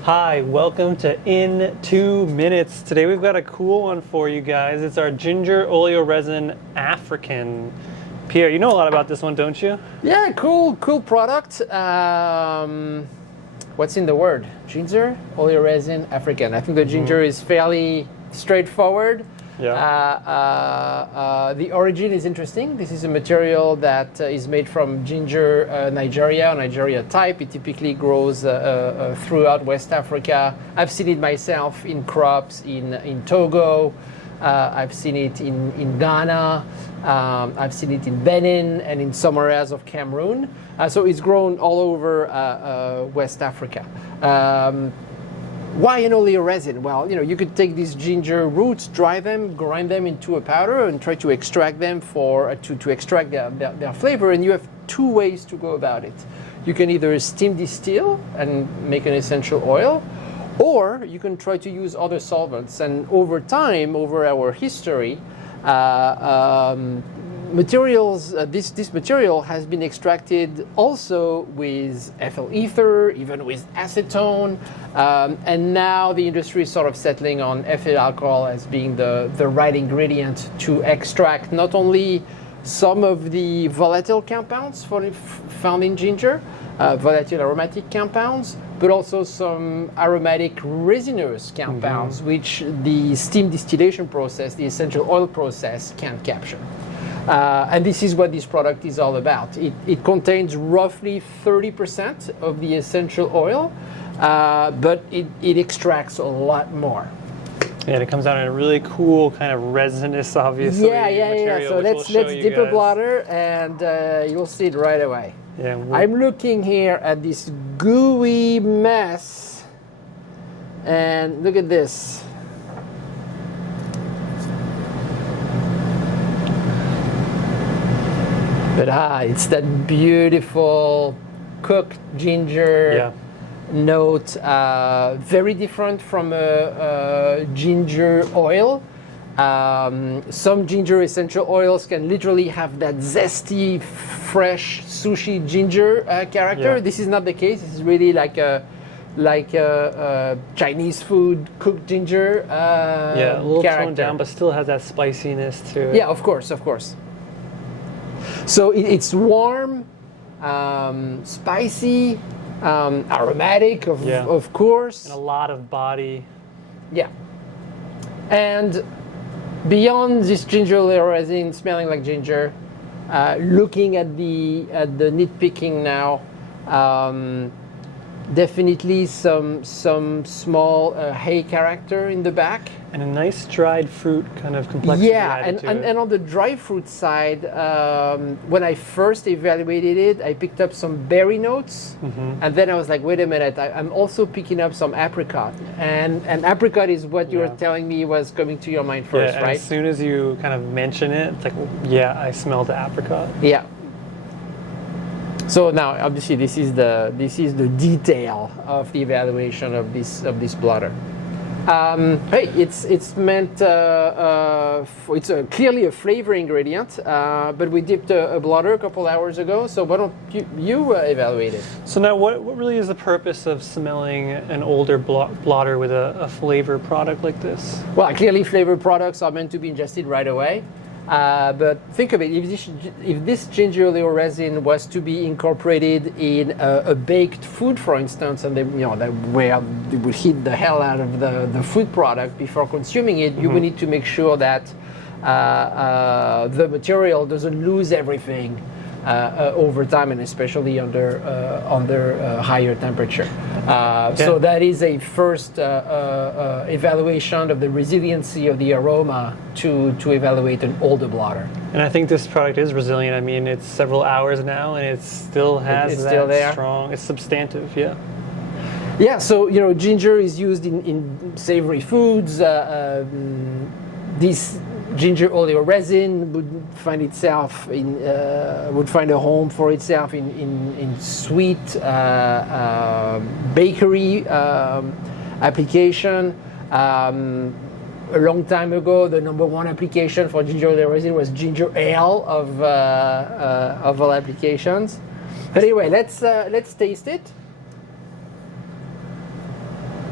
Hi, welcome to In 2 Minutes. Today we've got a cool one for you guys. It's our Ginger Oleoresin African. Pierre, you know a lot about this one, don't you? Yeah, cool product. What's in the word? Ginger Oleoresin African. I think the ginger is fairly straightforward. Yeah. The origin is interesting. This is a material that is made from ginger Nigeria type. It typically grows throughout West Africa. I've seen it myself in crops in Togo. I've seen it in Ghana. I've seen it in Benin and in some areas of Cameroon. So it's grown all over West Africa. Why an oleoresin? Well, you could take these ginger roots, dry them, grind them into a powder, and try to extract them to extract their flavor. And you have two ways to go about it. You can either steam distill and make an essential oil, or you can try to use other solvents. And over time, over our history, this material has been extracted also with ethyl ether, even with acetone, and now the industry is sort of settling on ethyl alcohol as being the right ingredient to extract not only some of the volatile compounds found in ginger, volatile aromatic compounds, but also some aromatic resinous compounds, which the steam distillation process, the essential oil process, can't capture. And this is what this product is all about. It contains roughly 30% of the essential oil, but it extracts a lot more. Yeah, and it comes out in a really cool kind of resinous, obviously, material. So let's dip a blotter, and you'll see it right away. Yeah, I'm looking here at this gooey mess, and look at this. But it's that beautiful cooked ginger note, very different from a ginger oil. Some ginger essential oils can literally have that zesty, fresh sushi ginger character. This is not the case. This is really like a Chinese food cooked ginger a little character. toned down, but still has that spiciness to it. Yeah, of course. So it's warm, spicy, aromatic, of course. And a lot of body. Yeah. And beyond this ginger oleoresin smelling like ginger, looking at the nitpicking now, definitely some small hay character in the back. And a nice dried fruit kind of complexity added to it. And on the dry fruit side, when I first evaluated it, I picked up some berry notes, and then I was like, wait a minute, I'm also picking up some apricot, and apricot is what you were telling me was coming to your mind first, right? As soon as you kind of mention it, it's like, I smell the apricot. Yeah. So now, obviously, this is the detail of the evaluation of this blotter. It's meant it's clearly a flavor ingredient, but we dipped a blotter a couple hours ago. So why don't you evaluate it? So now, what really is the purpose of smelling an older blotter with a flavor product like this? Well, clearly, flavor products are meant to be ingested right away. But think of it, if this ginger oleoresin was to be incorporated in a baked food, for instance, and where it would heat the hell out of the food product before consuming it, you would need to make sure that the material doesn't lose everything over time, and especially under higher temperature. So that is a first evaluation of the resiliency of the aroma to evaluate an older blotter. And I think this product is resilient. I mean, it's several hours now, and it still has it's that still there. Strong. It's substantive, yeah. Yeah. So ginger is used in savory foods. This ginger oleoresin would find a home for itself in sweet bakery application. A long time ago, the number one application for ginger oleoresin was ginger ale of all applications. But anyway, let's taste it.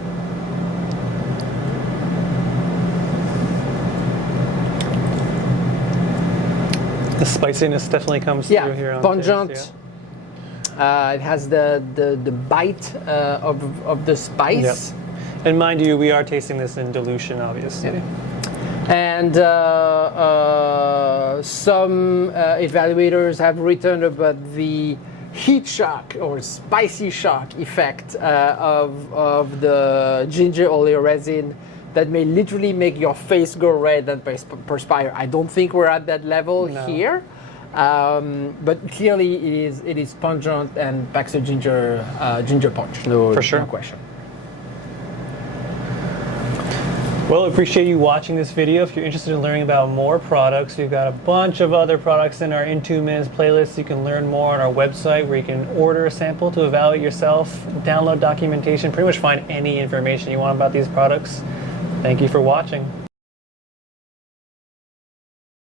The spiciness definitely comes through here on pungent. taste, It has the bite of the spice. Yep. And mind you, we are tasting this in dilution, obviously. Yep. And some evaluators have written about the heat shock or spicy shock effect of the ginger oleoresin that may literally make your face go red and perspire. I don't think we're at that level here, but clearly it is pungent and packs a ginger punch. No, For sure. No question. Well, I appreciate you watching this video. If you're interested in learning about more products, we've got a bunch of other products in our In 2 Minutes playlist. You can learn more on our website where you can order a sample to evaluate yourself, download documentation, pretty much find any information you want about these products. Thank you for watching.